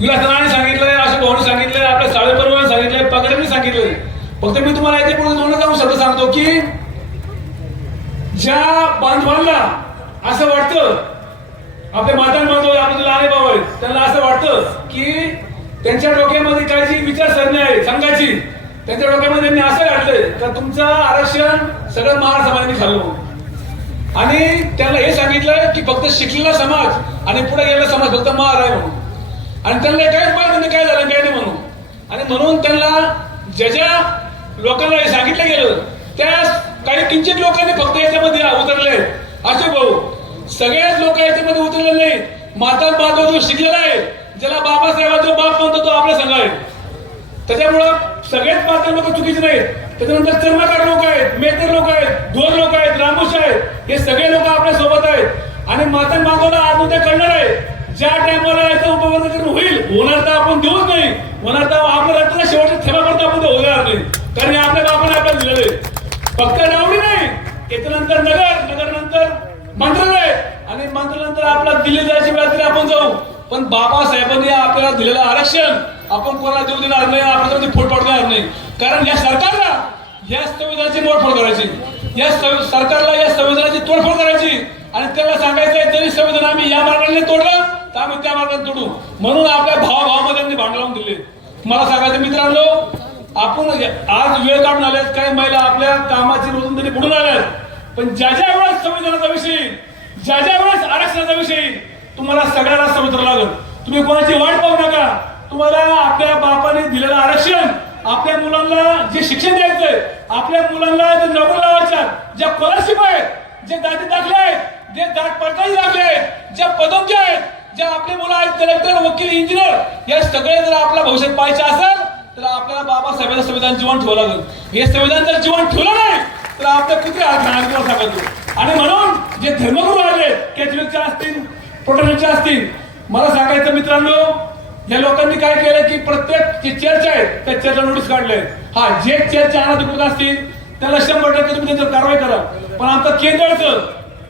विलासरावांनी सांगितलंय, अशोक भाऊनी सांगितलंय, आपल्या साळेकरांनी सांगितलंय, पगड्यांनी सांगितलंय. फक्त मी तुम्हाला याच्या पुढे दोन जाऊन शब्द सांगतो की ज्या बांधवांना असं वाटतं, आपले माता बांधव आपले लहान भाऊ आहेत, त्यांना असं वाटतं की त्यांच्या डोक्यामध्ये काय जी विचारसरणी आहे संघाची, त्यांच्या डोक्यामध्ये त्यांनी असं घातलंय का तुमचं आरक्षण सगळं महार समाजाने खाल्लं. आणि त्यांना हे सांगितलंय की फक्त शिकलेला समाज आणि पुढे गेलेला समाज फक्त महार आहे म्हणून. आणि त्यांना काहीच माहिती काय झालं काय नाही म्हणून. आणि म्हणून त्यांना ज्या लोकांना हे सांगितलं गेलं त्या काही किंचित लोकांनी फक्त याच्यामध्ये उतरले. असे भाऊ सगळेच लोक याच्यामध्ये उतरले नाही. माता बांधव जो शिकलेला आहे, ज्याला बाबासाहेब जो बाप म्हणतो तो आपला संघ आहे. त्याच्यामुळं सगळेच माता लोक चुकीचे नाहीत. त्याच्यानंतर चर्मकार लोक आहेत, मेहतर लोक आहेत, ढोर लोक आहेत, रामोशी आहेत, हे सगळे लोक आपल्या सोबत आहेत. आणि माता बांधवाला आज उद्या कळणार आहे. ज्या टायमाला याचं उपवर्गीकरण होईल, होणार तर आपण देऊच नाही, होणार तर आपल्या रक्ताचा शेवटच्या थेंबापर्यंत आपण होणार नाही. कारण आपल्या बापाने आपल्याला दिलेले फक्त नावडी नाही, त्याच्यानंतर नगर नंतर मंत्रालय आणि मंत्रालयानंतर आपला दिल्ली जायची वेळ तरी आपण जाऊ. पण बाबासाहेबांनी आपल्याला दिलेलं आरक्षण आपण कोणाला देऊ देणार नाही, आपल्याला फोड पाडू देणार नाही. कारण या सरकारला या संविधानाची मोडफोड करायची, या सरकारला या संविधानाची तोडफोड करायची. आणि त्याला सांगायचंय तरी संविधान आम्ही या मार्गाने तोडलं तर आम्ही त्या मार्गाने तोडू. म्हणून आपल्या भावाभावामध्ये त्यांनी भांडण लावून दिले. मला सांगायचं मित्रांनो, आपण आज वेळ काढून आल्यात, काही महिला आपल्या कामाची रोजंदारी बुडून आल्यात. पण ज्या ज्या वेळेस संविधानाचा विषय, ज्या ज्या वेळेस आरक्षणाचा विषय, तुम्हाला सगळ्याला समजलं लागल. तुम्ही कोणाची वाट पाहू नका. तुम्हाला आपल्या बापाने दिलेलं आरक्षण, आपल्या मुलांना जे शिक्षण द्यायचंय, आपल्या मुलांना जे नोकरी लावायच्या, ज्या स्कॉलरशिप आहेत, जे दाती दाखले आहेत, जे पडताळी दाखले आहेत, ज्या पदोज्ञ आहेत, ज्या आपले मुलं आहेत कलेक्टर, वकील, इंजिनियर, हे सगळे जर आपल्या भविष्यात पाहिजे असेल तर आपल्याला बाबासाहेबांचं संविधान जीवन ठेवावं लागेल. हे संविधान जर जीवन ठेवलं नाही तर आपल्या कुठे हात घालणार सांगतो. आणि म्हणून जे धर्मगुरू आले, कॅथलिकचे असतील, प्रोटेस्टंटचे असतील, मला सांगायचं मित्रांनो, या लोकांनी काय केलं की प्रत्येक जे चर्च आहेत त्या चर्चला नोटीस काढले. हा, जे चर्च अनाधिकृत असतील त्याला 100% तुम्ही त्यांच्यावर कारवाई करा. पण आमचं केंद्राचं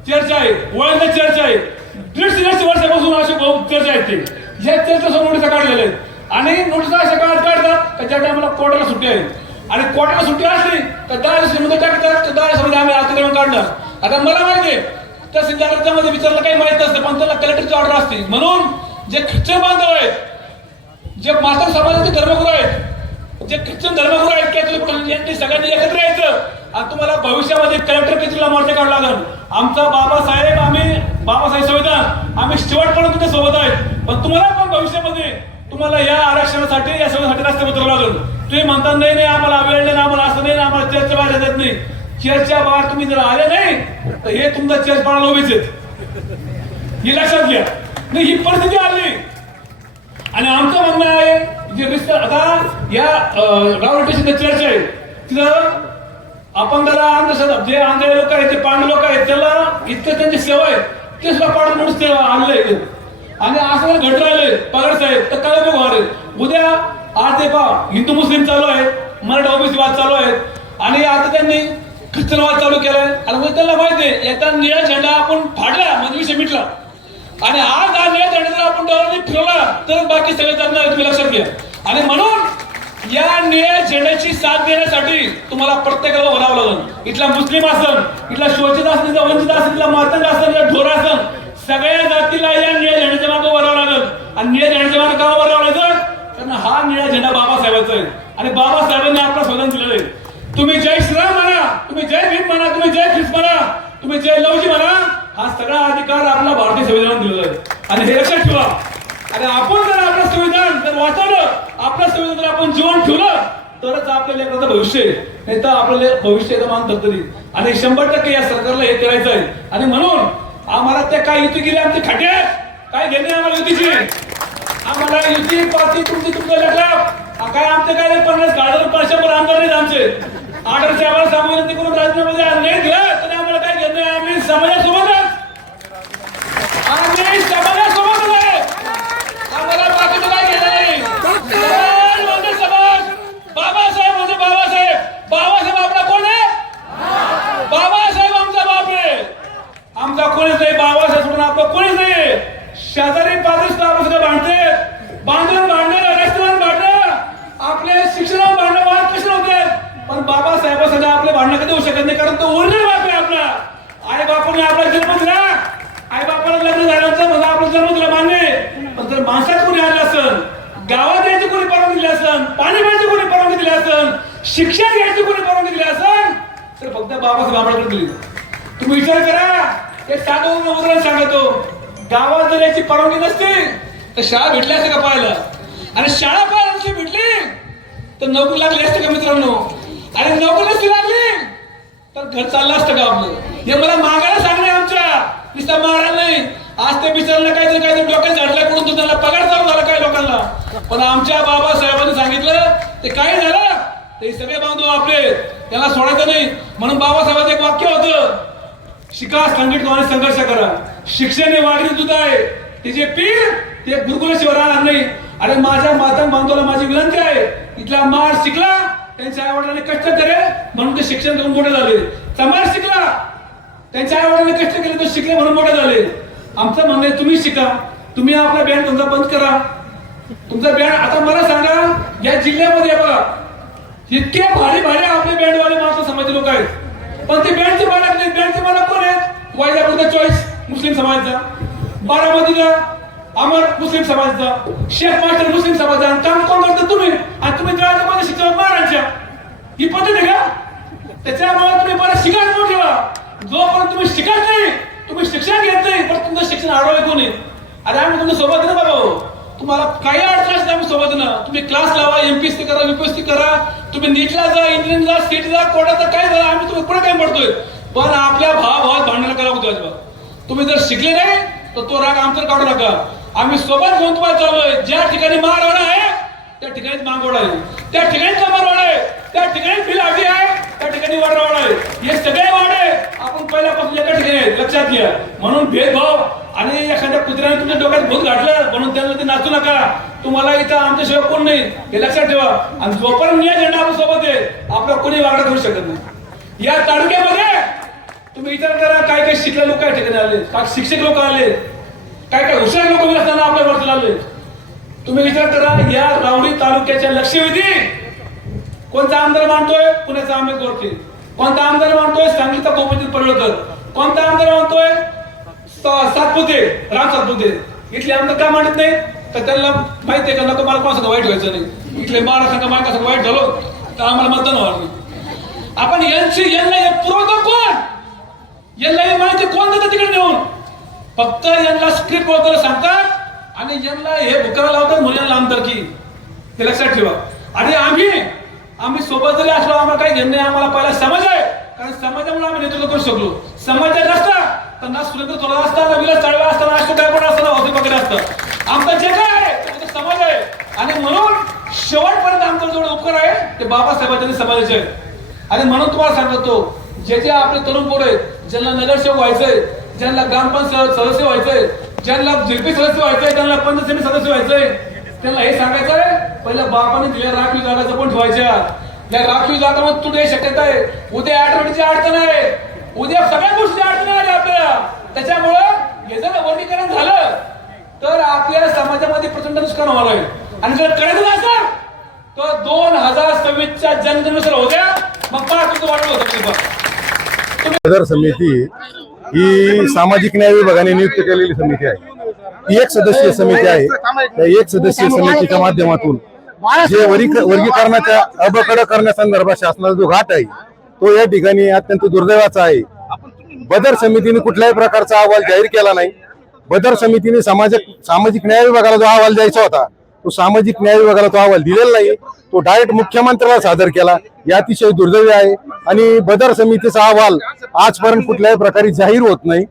चर्च आहे, वळंद चर्च आहे, 150 वर्षापासून असे बहुत चर्च आहेत ते, ज्या चर्चला नोटीस काढलेल्या आहेत. आणि नोटीस अशा काळात काढतात का ज्या टायमाला कोर्टाला सुट्टी आहे. आणि कोर्टाला सुट्टी असली तर 10 दिवसामध्ये टाकतात, 10 दिवसामध्ये आम्ही अतिक्रमण काढणार. आता मला माहिती आहे तहसीलदारांमध्ये विचारलं काही माहित नसतं, पण त्याला कलेक्टरची ऑर्डर असते. म्हणून जे ख्रिश्चन बांधव आहेत, जे मास्टर समाजाचे धर्मगुरू आहेत, जे ख्रिश्चन धर्मगुरू आहेत, कॅथलिक, यांनी सगळ्यांनी एकत्र यायचं. आणि तुम्हाला भविष्यामध्ये कलेक्टर कचेरीला मोर्चा काढावा लागेल. आमचा बाबासाहेब, आम्ही बाबासाहेब संविधान, आम्ही शेवटपर्यंत तुमच्या सोबत आहेत. पण तुम्हाला पण भविष्यामध्ये तुम्हाला या आरक्षणासाठी, या संविधानासाठी रस्ते उतरावं लागेल. तुम्ही म्हणता नाही आम्हाला वेळ नाही, आम्हाला असं नाही, आम्हाला चर्चेच्या बाहेर येत नाही. चर्चेच्या बाहेर तुम्ही जर आले नाही तर हे तुमचा चर्च पाडायला उभेच आहेत, हे लक्षात घ्या. नाही, ही परिस्थिती आली. आणि आमचं म्हणणं आहे जे आता या रावळ स्टेशनचं चर्च आहे तिथं आपण त्याला अंधश्रद्धा, जे आंधळे लोक आहेत, जे पांडू लोक आहेत, त्याला इतकं त्यांची सेवा आहे ते सुद्धा पाडून म्हणून ते आणलंय. आणि असं जर घडलं राहिले पगार साहेब तर काय बघ होणार आहे. उद्या आज ते पहा हिंदू मुस्लिम चालू आहेत, मराठा ओबीसी वाद चालू आहेत, आणि आता त्यांनी ख्रिश्चन वाद चालू केलाय. आणि त्याला माहिती आहे याचा निळा झेंडा आपण फाडला म्हणजे विषय मिटला. आणि आज हा निळा झेंडा जर आपण डोळ्यांनी फिरवला तर बाकी सगळे चालणार, तुम्ही लक्षात घ्या. आणि म्हणून या निळ्या झेंड्याची साथ देण्यासाठी तुम्हाला प्रत्येकाला उभारावं लागेल. इथला मुस्लिम असन, इथला शोषित असेल, इथला वंचित असेल, इथला मातंग असेल, इथला ढोर असेल, सगळ्या जातीला या निळ्या झेंड्याच्या मागे उभारावं लागेल. आणि निळ्या झेंड्याच्या मागे का उभारावं लागेल? कारण हा निळा झेंडा बाबासाहेबांचा आहे. आणि बाबासाहेबांनी आपलं संविधान दिलेलं आहे. तुम्ही जय श्रीराम म्हणा, तुम्ही जय भीम म्हणा, तुम्ही जय ख्रिस्त म्हणा, तुम्ही जय लवजी म्हणा, हा सगळा अधिकार आपला भारतीय संविधानात दिलेला आहे. आणि हे लक्षात ठेवा. आणि आपण जर आपलं संविधान जर वाचवलं, आपलं संविधान जर आपण जीवन ठेवलं तरच आपल्या लेकराचं भविष्य आहे, नाही तर आपलं भविष्य मान धरतरी. आणि 100% या सरकारला हे करायचं आहे. आणि म्हणून आम्हाला त्या काय युती केली आमची खाटे काय घेणे आम्हाला युतीची, आम्हाला युती पार्टी तुमचं लेकरा काय आमचे काय 50,000 आमदार नाहीत आमचे. ऑर्डरचे आम्हाला सामोरे करून राजीनामध्ये नाही दिला तरी आम्हाला काय घेणं आहे. आम्ही समाजासोबतच, आम्ही समाजासोबतच आहे, आम्हाला बाकीचं काय घेणं नाही. समाज बाबासाहेब म्हणजे बाबासाहेब, बाबासाहेब आपला कोण आहे? बाबासाहेब आमचा बाप आहे, आमचा कोणीच नाही. बाबासाहेब सोडून आपलं कोणीच नाही. शेजारी पाजारी सुद्धा आपण सुद्धा बांधते, बांधून तो ओरिजिनल बाप आहे आपला. आई बापाने आपला जन्म दिला, आई बापाला लग्न झाल्यानंतर म्हणजे आपला जन्म दिला मान्य आहे. पण जर माणसात कोणी आलं असेल, गावात यायची कोणी परवानगी दिली असेल, पाणी प्यायची कोणी परवानगी दिली असेल, शिक्षण घ्यायची कोणी परवानगी दिली असेल, तर फक्त बाबासाहेब आंबेडकर दिली. तुम्ही विचार करा, एक साधं उदाहरण सांगतो. गावात जर याची परवानगी नसते तर शाळा भेटली असते का पाहायला? आणि शाळा पाहायला नसली भेटली तर नोकरी लागली असते का मित्रांनो? आणि नोकरी नसती लागली तर घर चाललं असतं का आपलं? हे मला मागायला सांगणे आमच्या, नुसता मारायला नाही. आज ते बिचारला काहीतरी डोक्यात झाडल्या कडून तर त्यांना पगार चालू झाला काही लोकांना. पण आमच्या बाबासाहेबांनी सांगितलं ते काय झालं, ते सगळे बांधव आपले, त्यांना सोडायचं नाही. म्हणून बाबासाहेबांचं एक वाक्य होतं, शिका, संघटित आणि संघर्ष करा. शिक्षण हे वाघरी दूध आहे, ते जे पीर ते गुरुकुलाशिवाय राहणार नाही. आणि माझ्या माता बांधवाला माझी विनंती आहे, इथला मार शिकला, त्यांच्या आई वडिलांनी कष्ट केले म्हणून ते शिक्षण घेऊन मोठे झाले. समाज शिकला, त्यांच्या आई वडिलांनी कष्ट केले, तो शिकले म्हणून मोठे झाले. आमचं म्हणणं आहे तुम्ही शिका, तुम्ही आपला बँड धंदा बंद करा. तुमचा बँड आता मला सांगा, या जिल्ह्यामध्ये बघा इतके भारी भारी आपले बँडवाले मात्र समाजाचे लोक आहेत, पण ते बँडचे मालक नाही. बँडचे मालक कोण आहेत? वैजापूरचा चॉईस मुस्लिम समाजाचा, बारामतीचा अमर मुस्लिम समाजाचा, शेख मास्टर मुस्लिम समाजाचा. आणि काम कोण करतात? तुम्ही. आणि तुम्ही तळाच्या मध्ये शिक्षण महाराजच्या, ही पद्धत आहे का? त्याच्यामुळे तुम्ही बरं शिकायला कोण ठेवा. जोपर्यंत तुम्ही शिकत नाही, तुम्ही शिक्षण घेत नाही, पण तुमचं शिक्षण अडवलं कोणी? अरे आम्ही तुमच्या सोबत ना बाबा, तुम्हाला काही अडचण असते आम्ही सोबत ना. तुम्ही क्लास लावा, एमपीएससी करा, यूपीएससी करा, तुम्ही नीटला जा, इंजिनिअरिंगला, सीटला, कोर्टाचा काय झालं, आम्ही तुम्ही पुढे काय पडतोय. पण आपल्या भावात भांडणाला करा होतो अजिबात. तुम्ही जर शिकले नाही तर तो राग आमचं काढू नका. आम्ही सोबत घेऊन तुम्हाला चाललोय. ज्या ठिकाणी मारवाडा आहे त्या ठिकाणीच मागवाडा आहे, त्या ठिकाणीच कमरवाडा आहे, त्या ठिकाणी बिलाटी आहे, त्या ठिकाणी वडरावाडा आहे. हे सगळे वाडे आपण पहिल्यापासून एका ठिकाणी आहेत, लक्षात घ्या. म्हणून भेदभाव आणि एखाद्या कुत्र्याने तुमच्या डोक्यात भूत घातलं म्हणून त्यांना ते नाचू नका. तुम्हाला इथं आमच्याशिवाय कोण नाही हे लक्षात ठेवा. आणि जोपर्यंत मी झेंडा आपल्या सोबत आहे, आपला कोणी वागडा करू शकत नाही. या तालुक्यामध्ये तुम्ही विचार करा, काय काय शिकले लोक काय ठिकाणी आले, काय शिक्षक लोक आले, काय काय हुशार लोक असताना आपल्या वरती आले. तुम्ही विचार करा, या रावडी तालुक्याच्या लक्षवेधी कोणता आमदार मानतोय? पुण्याचा आंबेडकर. कोणता आमदार मानतोय? सांगलीचा गोपीचंद पडळकर. कोणता आमदार मानतोय? सातपुते, राम सातपुते. इथले आमदार का मानत नाही? तर त्यांना माहिती आहे का नको मला कोणासंग वाईट व्हायचं नाही. इथले महाराष्ट्रांना माहिती असं वाईट झालो तर आम्हाला मतदान व्हावं नाही. आपण यांना पुरवतो कोण? यांना माहिती कोण देतं तिकडे नेऊन? फक्त यांना स्क्रिप्ट वगैरे सांगतात आणि यांना हे भुकारा लावतात म्हणून यांना आमदारकी. हे लक्षात ठेवा. आणि आम्ही सोबत जरी असलो आम्हाला काही घेणं नाही. आम्हाला पहिला समाज आहे, कारण समाजामुळे आम्ही नेतृत्व करू शकलो. समाजात नसता तर ना सुरेंद्र थोडा असता, ना विलास चाळवा असता, ना अशोक गायकवाड असता, ना हौसे वगैरे असतं. आमचा जे काय आहे तो समाज आहे. आणि म्हणून शेवटपर्यंत आमचा जो उपकार आहे ते बाबासाहेबांच्या समाजाचे आहे. आणि म्हणून तुम्हाला सांगतो, जे आपले तरुण पोरं आहेत, ज्यांना नगरसेवक व्हायचंय, ज्यांना ग्रामपंचायत सदस्य व्हायचंय, ज्यांना जिल्पी सदस्य व्हायचंय, त्यांना पंचायत समिती सदस्य व्हायचंय, त्यांना हे सांगायचंय पहिल्या बापाने दिल्या राखीव जागाचं पण ठेवायच्या. या राखीव जागामध्ये तुटे शक्यता आहे. उद्या ऍडमिटची अडचण आहे, उद्या सगळ्या गोष्टी अडचण आली आपल्याला. त्याच्यामुळं हे जर वर्गीकरण झालं तर आपल्या समाजामध्ये प्रचंड नुकसान होणार आहे. आणि जर करायचं असेल तर 2026च्या जनगणनेनुसार होऊ द्या, मग काय तुमचं वाटलं होतं. बदर समिती ही सामाजिक न्याय विभागाने नियुक्त केलेली समिती आहे. ती एक सदस्यीय समिती आहे. त्या एक सदस्यीय समितीच्या माध्यमातून जे वर्गीकरणाच्या अबकड करण्यासंदर्भात शासनाचा जो घाट आहे तो या ठिकाणी अत्यंत दुर्दैवाचा आहे. बदर समितीने कुठल्याही प्रकारचा अहवाल जाहीर केला नाही. बदर समितीने सामाजिक न्याय विभागाला जो अहवाल द्यायचा होता तो सामाजिक न्याय विभागाला तो अहवाल दिलेला नाही. तो डायरेक्ट मुख्यमंत्र्याला सादर केला. हे अतिशय दुर्दैवी आहे. आणि बदर समितीचा अहवाल आजपर्यंत कुठल्याही प्रकारे जाहीर होत नाही,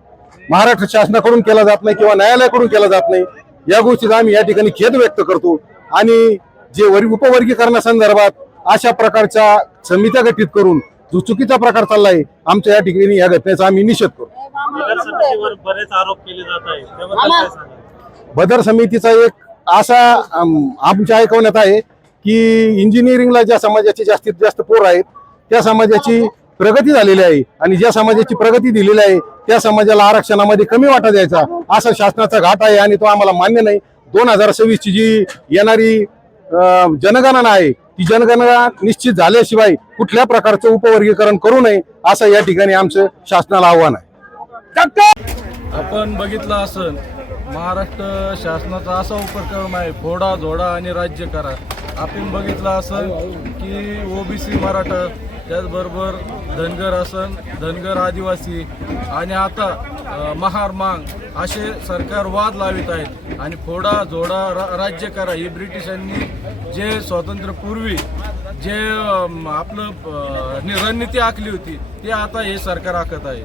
महाराष्ट्र शासनाकडून केला जात नाही किंवा न्यायालयाकडून केला जात नाही. या गोष्टीचा आम्ही या ठिकाणी खेद व्यक्त करतो. आणि जे उपवर्गीकरणासंदर्भात अशा प्रकारच्या समित्या गठीत करून जो चुकीचा प्रकार चाललाय, आमच्या या ठिकाणी या घटनेचा आम्ही निषेध करतो. बरेच आरोप केले जात आहेत. बदर समितीचा एक असा आमच्या ऐकवण्यात आहे की इंजिनिअरिंगला ज्या समाजाचे जास्तीत जास्त पोर आहेत त्या समाजाची प्रगती झालेली आहे आणि ज्या समाजाची प्रगती दिलेली आहे त्या समाजाला आरक्षणामध्ये कमी वाटा द्यायचा असा शासनाचा घाट आहे आणि तो आम्हाला मान्य नाही. 2026 ची जी येणारी जनगणना आहे ती जनगणना निश्चित झाल्याशिवाय कुठल्या प्रकारचं उपवर्गीकरण करू नये असं या ठिकाणी आमचं शासनाला आव्हान आहे. आपण बघितलं असेल महाराष्ट्र शासनाचा असा उपक्रम आहे फोडा जोडा आणि राज्य करा. आपण बघितलं असेल की ओबीसी मराठा त्याचबरोबर धनगर असन धनगर आदिवासी आणि आता महार मांग असे सरकार वाद लावित आहेत आणि फोडा जोडा राज्य करा ही ब्रिटिशांनी जे स्वातंत्र्यपूर्वी जे आपलं रणनीती आखली होती ते आता हे सरकार आखत आहे.